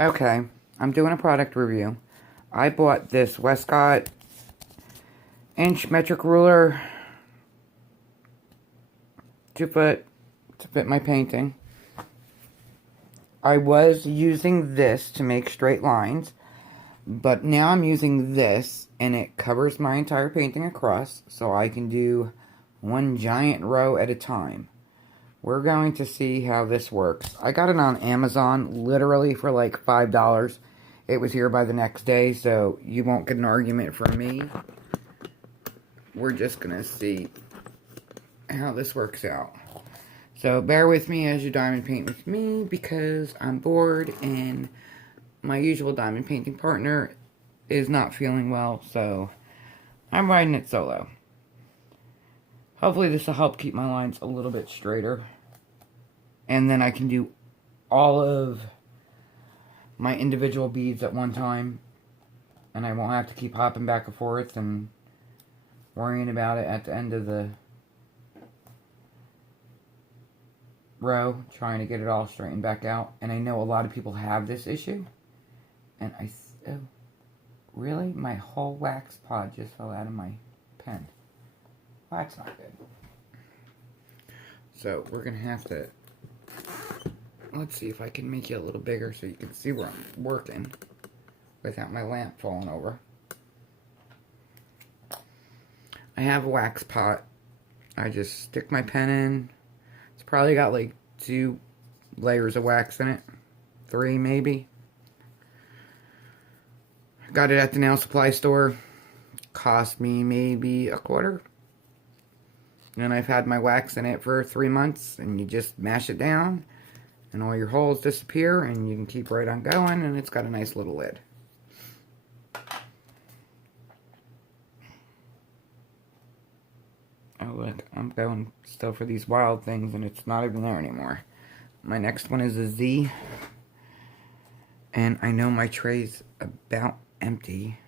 Okay, I'm doing a product review. I bought this Westcott inch metric ruler, 2 foot, to fit my painting. I was using this to make straight lines, but now I'm using this, and it covers my entire painting across, so I can do one giant row at a time. We're going to see how this works. I got it on Amazon, literally for like $5. It was here by the next day, so you won't get an argument from me. We're just going to see how this works out. So bear with me as you diamond paint with me, because I'm bored and my usual diamond painting partner is not feeling well, so I'm riding it solo. Hopefully this will help keep my lines a little bit straighter. And then I can do all of my individual beads at one time. And I won't have to keep hopping back and forth and worrying about it at the end of the row, trying to get it all straightened back out. And I know a lot of people have this issue. And oh, really? My whole wax pod just fell out of my pen. Well, that's not good. So we're going to have to... Let's see if I can make it a little bigger so you can see where I'm working without my lamp falling over. I have a wax pot. I just stick my pen in. It's probably got like 2 layers of wax in it. 3 maybe. Got it at the nail supply store. Cost me maybe $0.25. And I've had my wax in it for 3 months. And you just mash it down. And all your holes disappear. And you can keep right on going. And it's got a nice little lid. Oh look, I'm going still for these wild things. And it's not even there anymore. My next one is a Z. And I know my tray's about empty.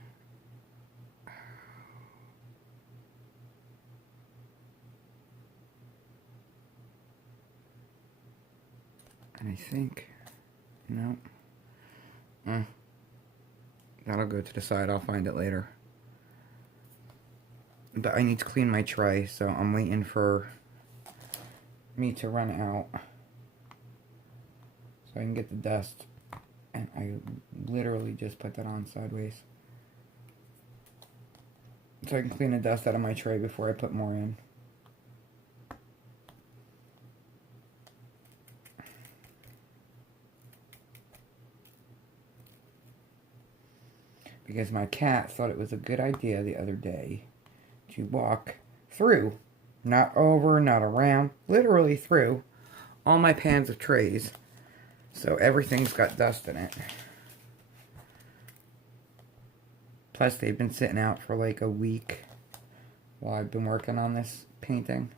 And I think, no. That'll go to the side. I'll find it later. But I need to clean my tray, so I'm waiting for me to run out so I can get the dust. And I literally just put that on sideways. So I can clean the dust out of my tray before I put more in. Because my cat thought it was a good idea the other day to walk through, not over, not around, literally through all my pans of trays. So everything's got dust in it. Plus they've been sitting out for like a week while I've been working on this painting.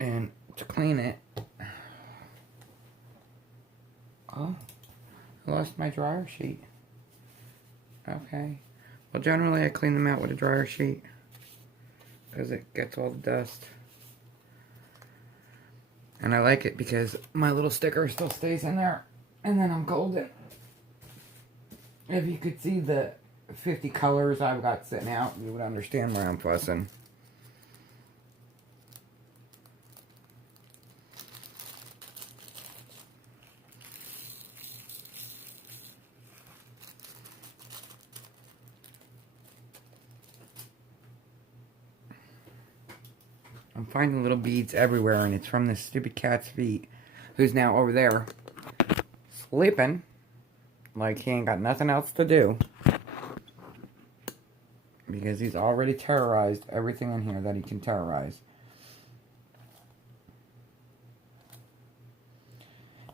And to clean it... Oh, I lost my dryer sheet. Okay. Well, generally I clean them out with a dryer sheet because it gets all the dust. And I like it because my little sticker still stays in there. And then I'm golden. If you could see the 50 colors I've got sitting out, you would understand why I'm fussing. I'm finding little beads everywhere, and it's from this stupid cat's feet, who's now over there sleeping like he ain't got nothing else to do, because he's already terrorized everything in here that he can terrorize.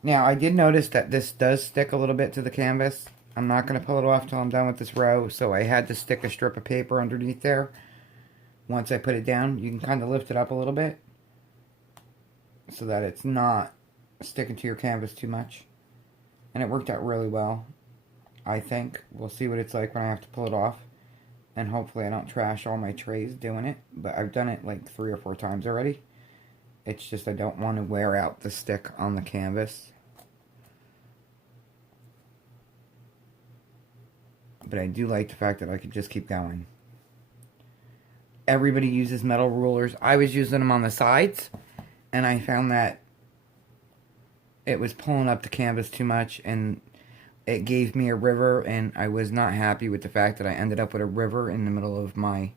Now, I did notice that this does stick a little bit to the canvas. I'm not going to pull it off till I'm done with this row, so I had to stick a strip of paper underneath there. Once I put it down, you can kind of lift it up a little bit so that it's not sticking to your canvas too much. And it worked out really well, I think. We'll see what it's like when I have to pull it off. And hopefully I don't trash all my trays doing it. But I've done it like 3 or 4 times already. It's just I don't want to wear out the stick on the canvas. but I do like the fact that I could just keep going. Everybody uses metal rulers. I was using them on the sides, and I found that it was pulling up the canvas too much, and it gave me a river, and I was not happy with the fact that I ended up with a river in the middle of my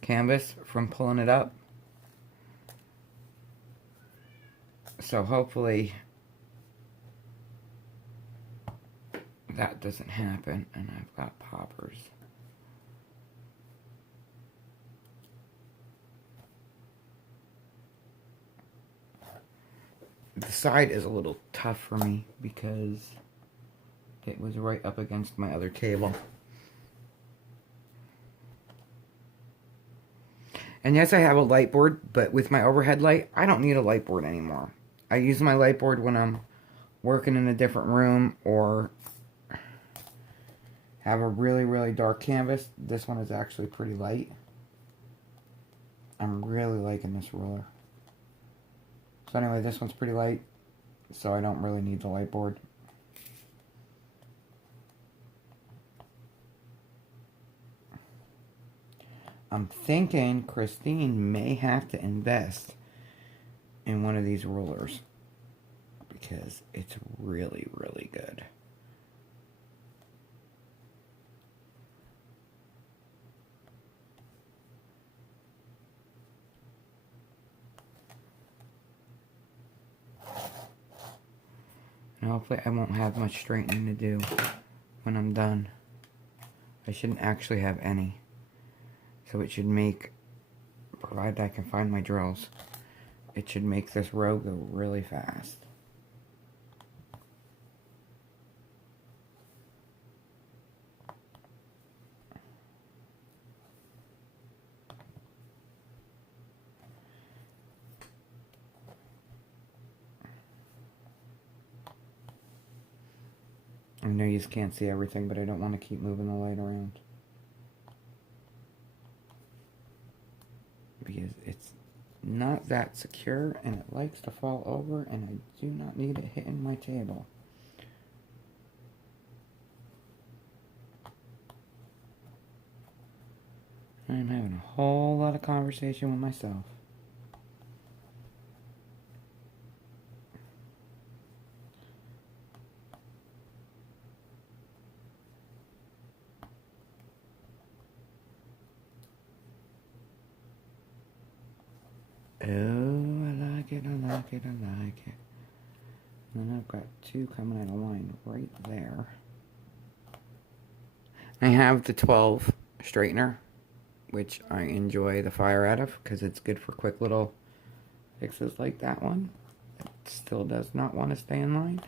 canvas from pulling it up. So hopefully that doesn't happen, and I've got poppers. The side is a little tough for me because it was right up against my other table. And yes, I have a light board, but with my overhead light, I don't need a light board anymore. I use my light board when I'm working in a different room or have a really, really dark canvas. This one is actually pretty light. I'm really liking this ruler. So anyway, this one's pretty light, so I don't really need the light board. I'm thinking Christine may have to invest in one of these rulers because it's really, really good. And hopefully I won't have much straightening to do when I'm done. I shouldn't actually have any. So it should make, provided I can find my drills, it should make this row go really fast. I know you just can't see everything, but I don't want to keep moving the light around. Because it's not that secure and it likes to fall over, and I do not need it hitting my table. I'm having a whole lot of conversation with myself. Oh, I like it, I like it, I like it. And then I've got two coming out of line right there. I have the 12 straightener, which I enjoy the fire out of because it's good for quick little fixes like that one. It still does not want to stay in line.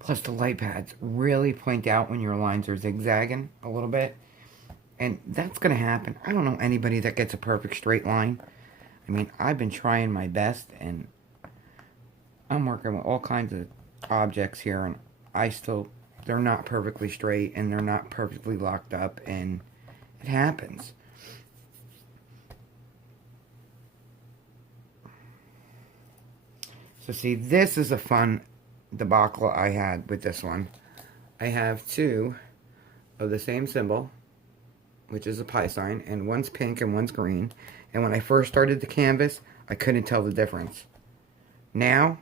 Plus the light pads really point out when your lines are zigzagging a little bit. And that's going to happen. I don't know anybody that gets a perfect straight line. I mean, I've been trying my best, and I'm working with all kinds of objects here, and they're not perfectly straight, and they're not perfectly locked up, and it happens. So see, this is a fun debacle I had with this one. I have two of the same symbol, which is a pi sign, and one's pink and one's green. And when I first started the canvas, I couldn't tell the difference. Now,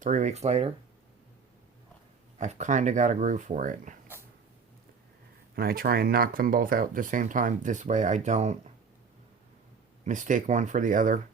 3 weeks later, I've kind of got a groove for it. And I try and knock them both out at the same time. This way I don't mistake one for the other.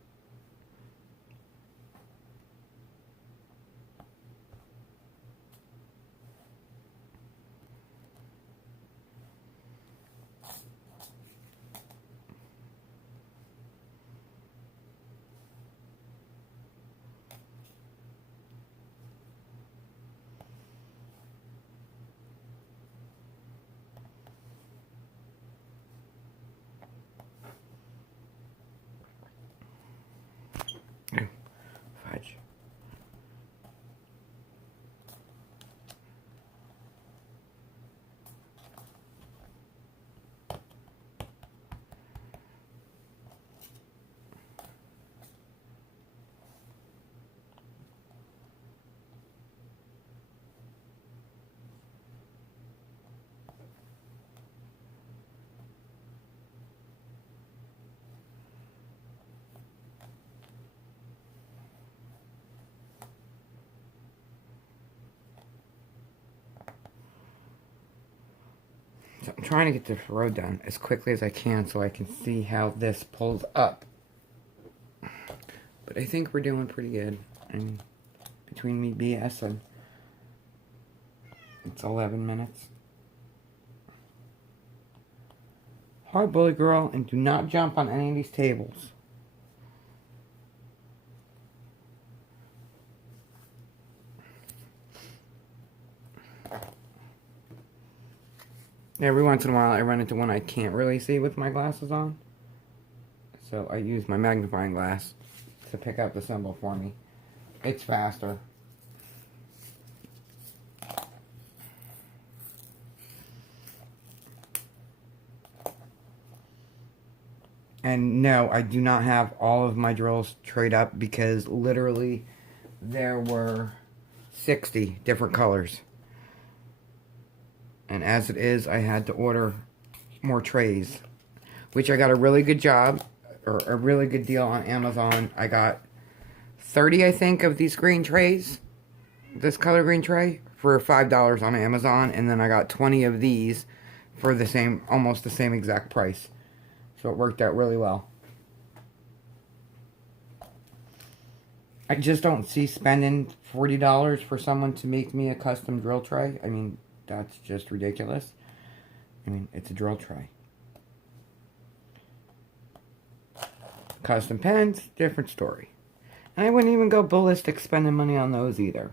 So I'm trying to get this row done as quickly as I can so I can see how this pulls up. But I think we're doing pretty good. And between me BS and it's 11 minutes. Hard bully girl, and do not jump on any of these tables. Every once in a while I run into one I can't really see with my glasses on. So I use my magnifying glass to pick out the symbol for me. It's faster. And no, I do not have all of my drills trayed up because literally there were 60 different colors. And as it is, I had to order more trays, which I got a really good job, or a really good deal on Amazon. I got 30, I think, of these green trays, this color green tray, for $5 on Amazon, and then I got 20 of these for the same, almost the same exact price. So it worked out really well. I just don't see spending $40 for someone to make me a custom drill tray. I mean, that's just ridiculous. I mean, it's a drill tray. Custom pens, different story. And I wouldn't even go ballistic spending money on those either.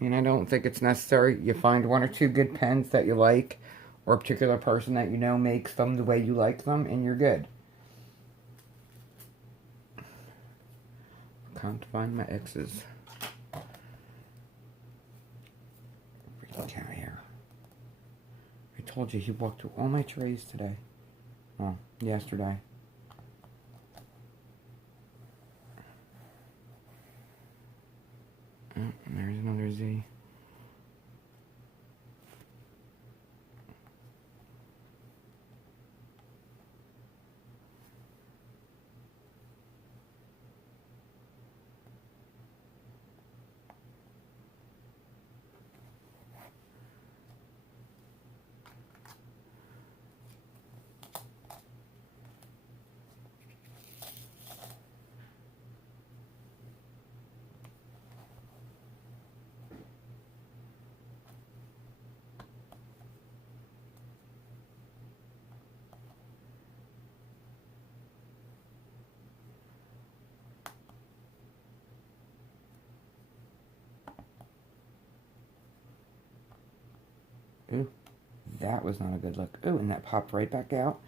I mean, I don't think it's necessary. You find one or two good pens that you like, or a particular person that you know makes them the way you like them, and you're good. Can't find my X's. Freaking cat here. I told you he walked through all my trays today. Well, yesterday. Oh, and there's another Z. Ooh, that was not a good look. Ooh, and that popped right back out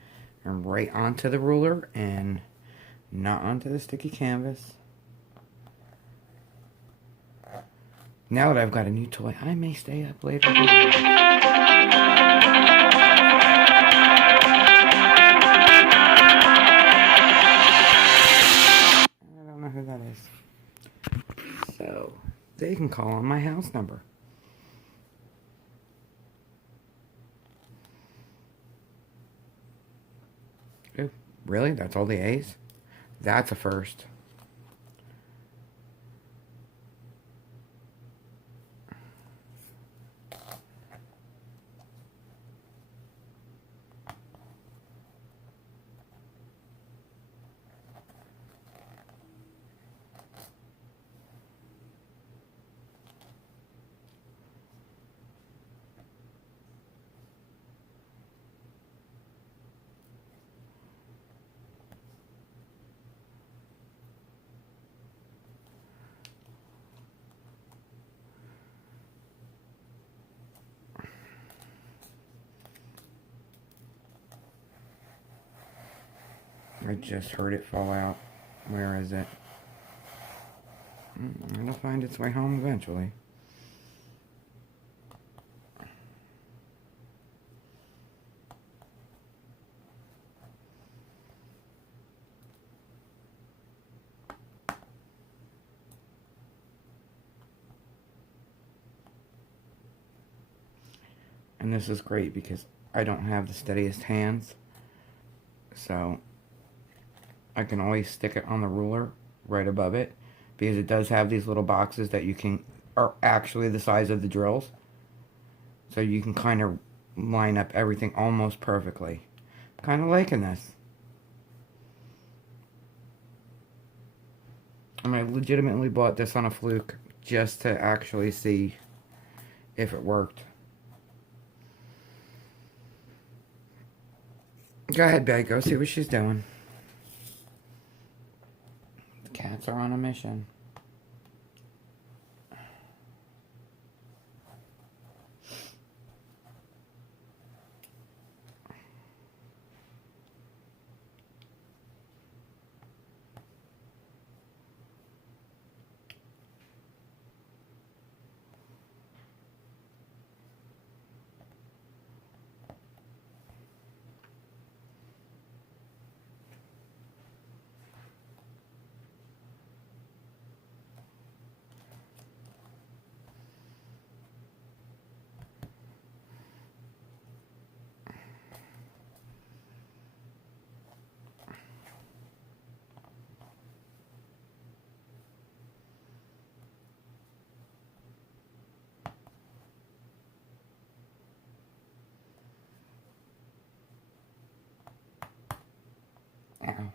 and right onto the ruler and not onto the sticky canvas. Now that I've got a new toy, I may stay up later. I don't know who that is. So, they can call on my house number. Ooh, really? That's all the A's? That's a first. I just heard it fall out. Where is it? It'll find its way home eventually. And this is great because I don't have the steadiest hands. So I can always stick it on the ruler right above it, because it does have these little boxes that you can, are actually the size of the drills. So you can kind of line up everything almost perfectly. I'm kind of liking this. And I legitimately bought this on a fluke just to actually see if it worked. Go ahead, Beg. Go see what she's doing. The cats are on a mission. Ow.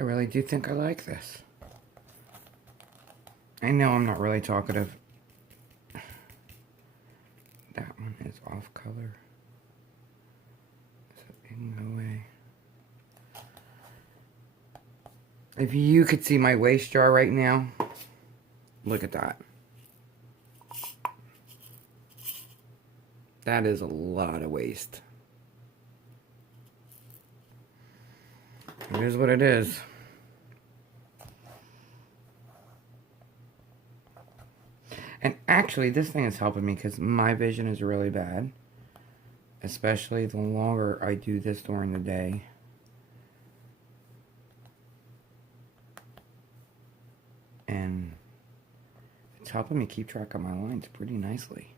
I really do think I like this. I know I'm not really talkative. That one is off color. So in no way. If you could see my waste jar right now, look at that. That is a lot of waste. It is what it is. And actually, this thing is helping me because my vision is really bad. Especially the longer I do this during the day. And it's helping me keep track of my lines pretty nicely.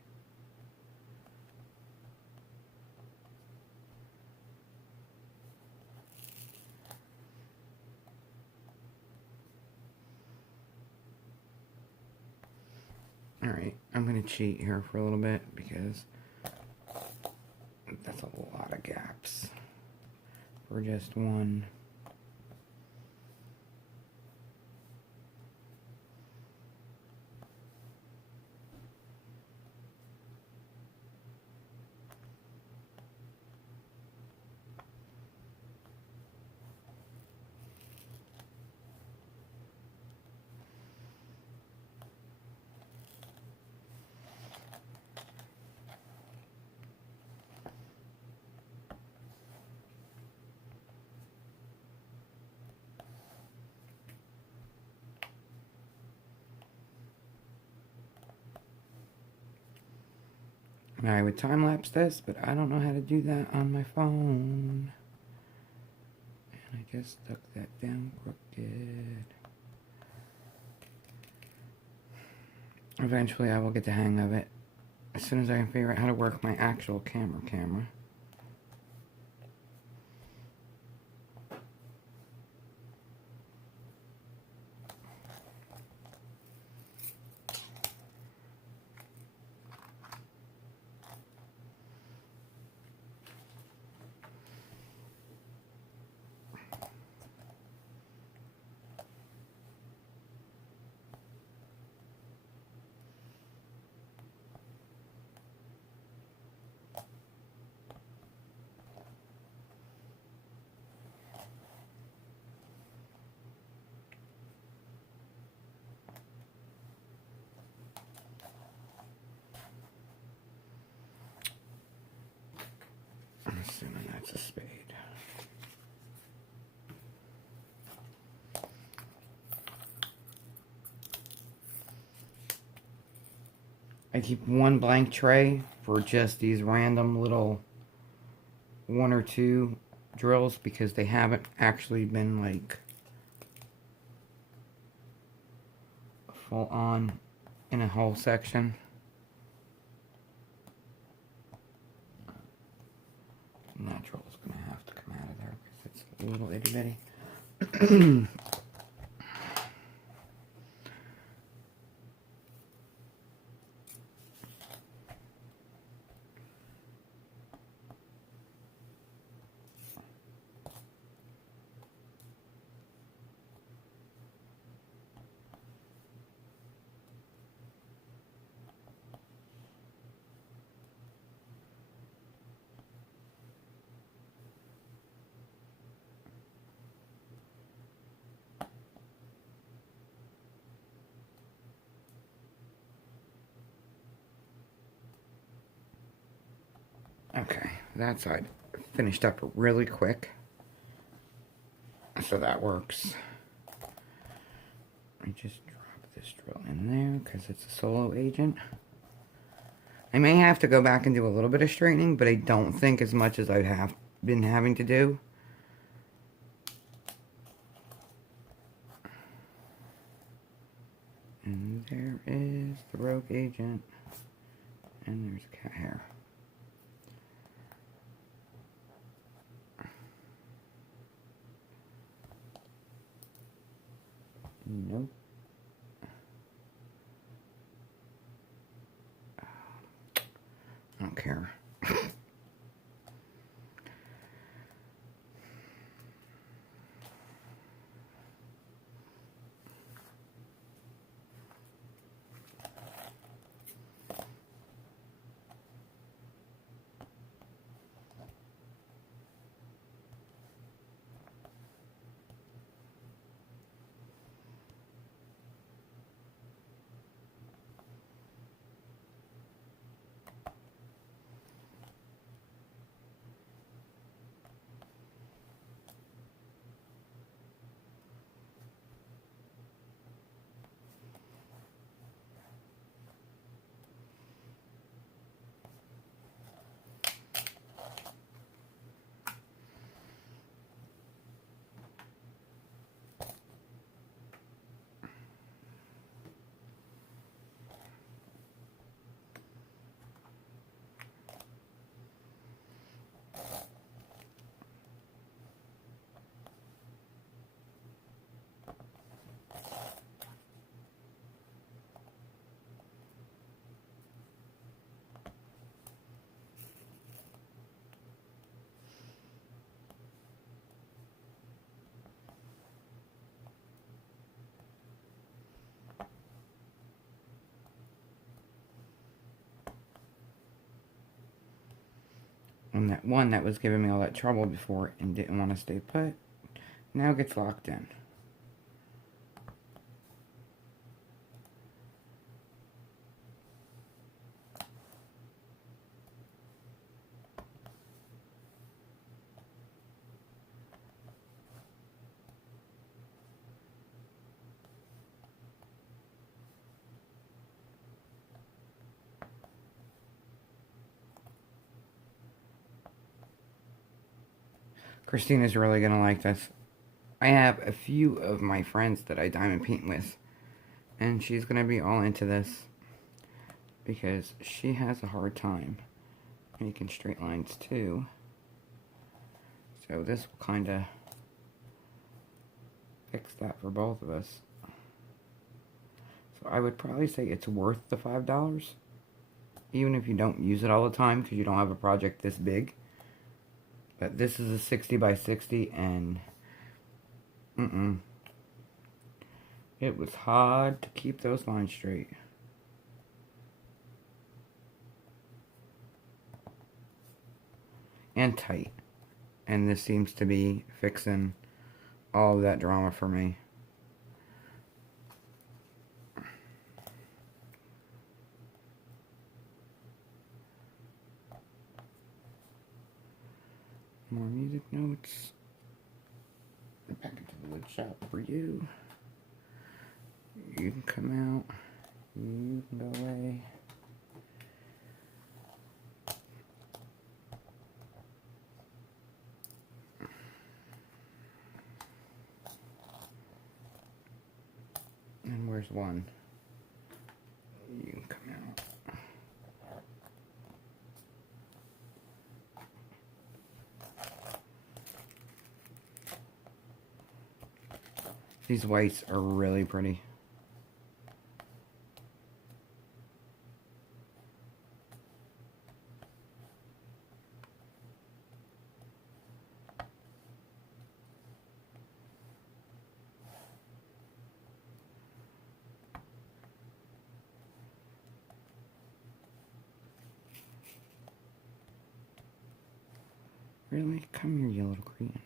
Alright, I'm going to cheat here for a little bit because That's a lot of gaps for just one. I would time lapse this, but I don't know how to do that on my phone. And I just stuck that down crooked. Eventually I will get the hang of it as soon as I can figure out how to work my actual camera. I'm assuming that's a spade. I keep one blank tray for just these random little 1 or 2 drills because they haven't actually been like full on in a whole section. Natural is going to have to come out of there because it's a little itty bitty. Okay, that side finished up really quick, so that works. I just drop this drill in there because it's a solo agent. I may have to go back and do a little bit of straightening, but I don't think as much as I have been having to do. And there is the rogue agent, and there's a cat hair. Nope. I don't care. And that one that was giving me all that trouble before and didn't want to stay put, now gets locked in. Christina's really going to like this. I have a few of my friends that I diamond paint with, and she's going to be all into this because she has a hard time making straight lines too. So this will kind of fix that for both of us. So I would probably say it's worth the $5, even if you don't use it all the time because you don't have a project this big. But this is a 60 by 60 and it was hard to keep those lines straight. And tight. And this seems to be fixing all of that drama for me. More music notes. Back into the wood shop for you. You can come out. You can go away. And where's one? You can come out. These whites are really pretty. Really? Come here, you little Korean.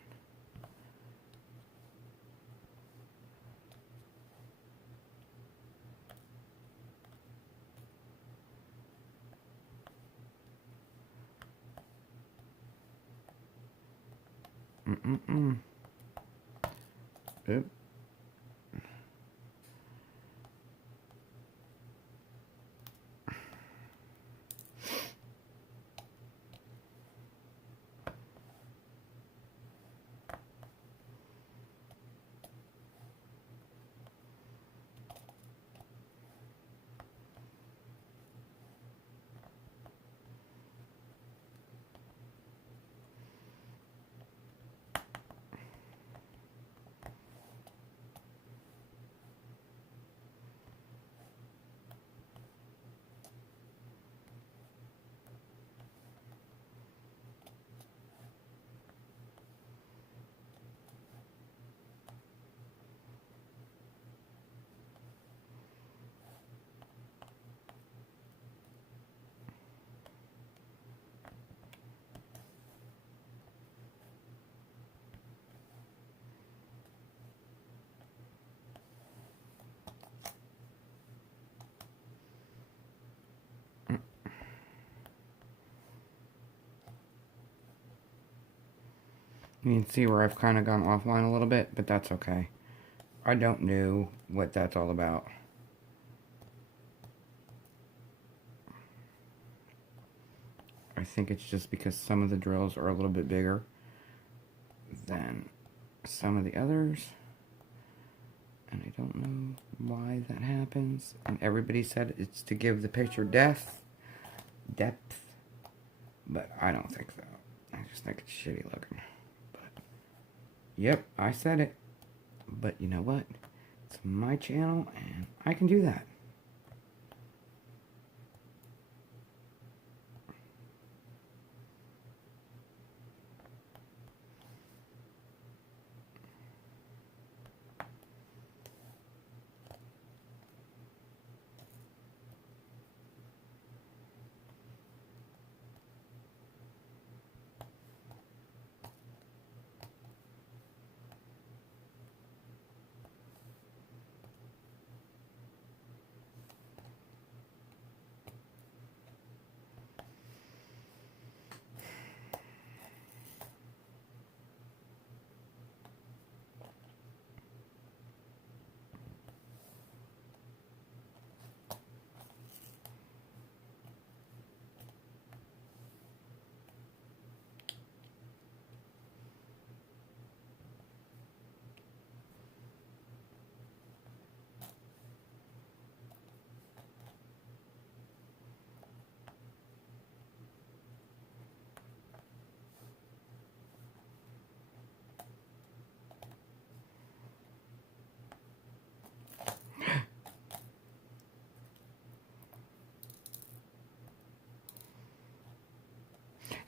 Oop. You can see where I've kind of gone offline a little bit, but that's okay. I don't know what that's all about. I think it's just because some of the drills are a little bit bigger than some of the others. And I don't know why that happens. And everybody said it's to give the picture depth. But I don't think so. I just think it's shitty looking. But, yep, I said it. But you know what? It's my channel and I can do that.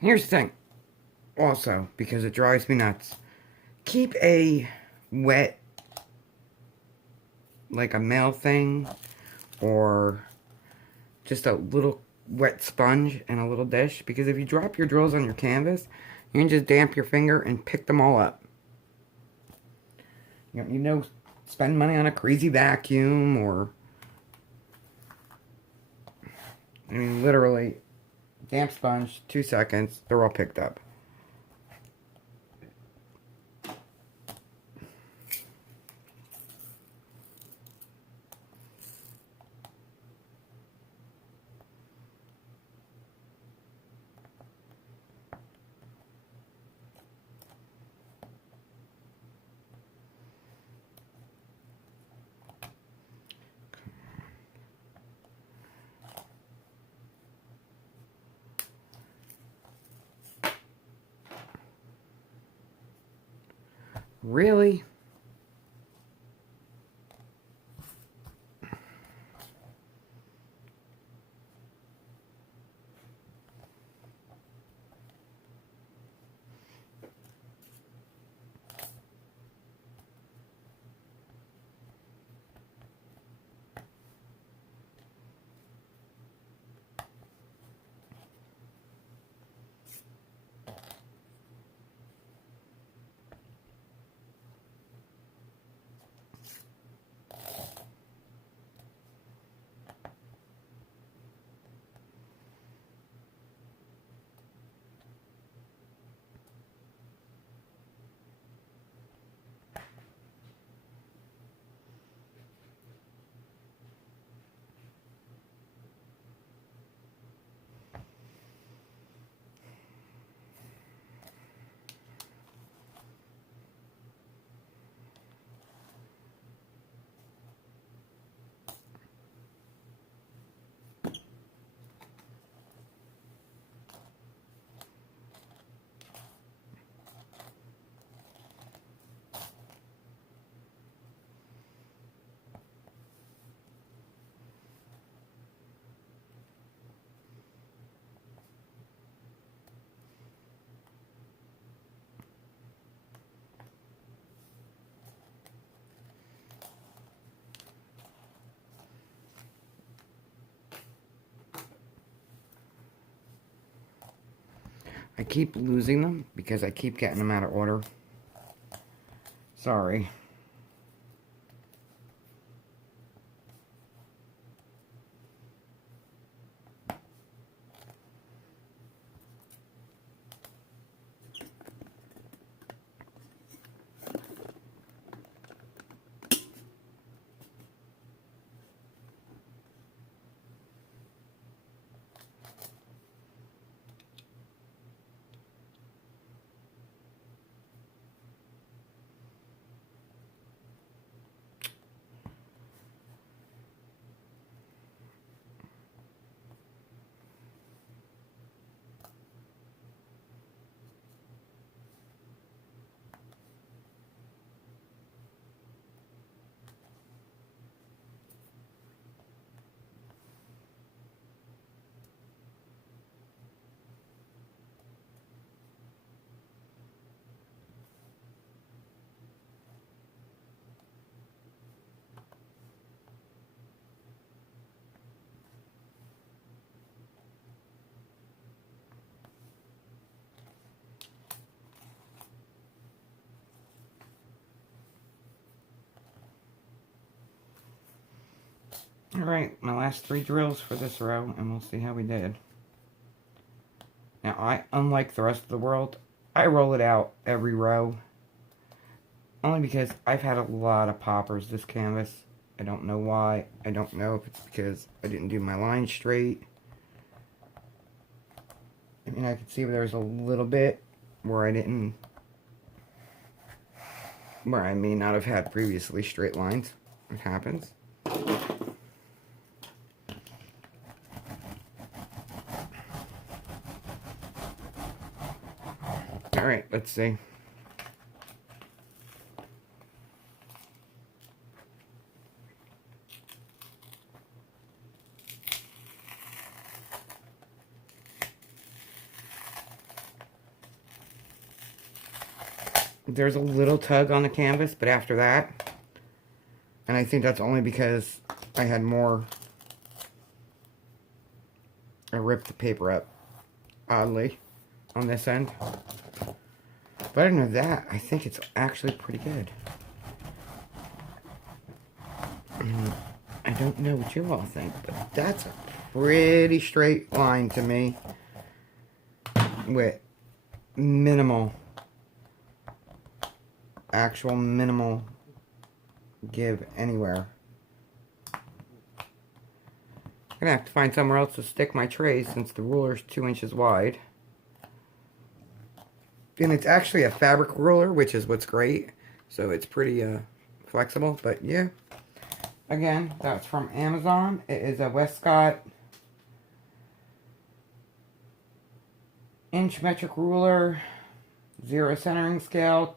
Here's the thing, also, because it drives me nuts. Keep a wet, like a mail thing, or just a little wet sponge in a little dish, because if you drop your drills on your canvas, you can just damp your finger and pick them all up. You don't need to spend money on a crazy vacuum, or, I mean, literally, damp sponge, 2 seconds, they're all picked up. Really? I keep losing them because I keep getting them out of order. Sorry. Alright, my last 3 drills for this row, and we'll see how we did. Now, unlike the rest of the world, I roll it out every row. Only because I've had a lot of poppers this canvas. I don't know why. I don't know if it's because I didn't do my line straight. I mean, I could see there's a little bit where I didn't... where I may not have had previously straight lines. It happens. Alright, let's see. there's a little tug on the canvas, but after that, and I think that's only because I had more, I ripped the paper up, oddly, on this end. But other than that, I think it's actually pretty good. And I don't know what you all think, but that's a pretty straight line to me with minimal, actual minimal give anywhere. I'm gonna have to find somewhere else to stick my trays since the ruler's 2 inches wide. And it's actually a fabric ruler, which is what's great. So it's pretty flexible, but yeah. Again, that's from Amazon. It is a Westcott inch metric ruler, 0 centering scale,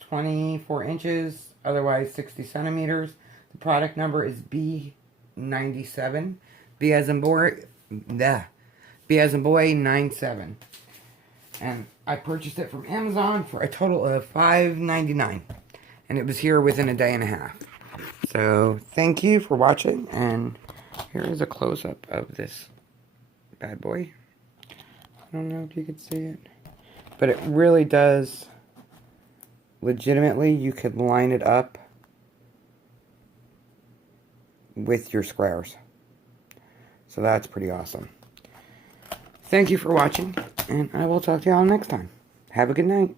24 inches, otherwise 60 centimeters. The product number is B97. B as in boy, B as in boy 97. And I purchased it from Amazon for a total of $5.99. And it was here within a day and a half. So, thank you for watching, and here is a close-up of this bad boy. I don't know if you can see it, but it really does, legitimately, you could line it up with your squares. So that's pretty awesome. Thank you for watching, and I will talk to y'all next time. Have a good night.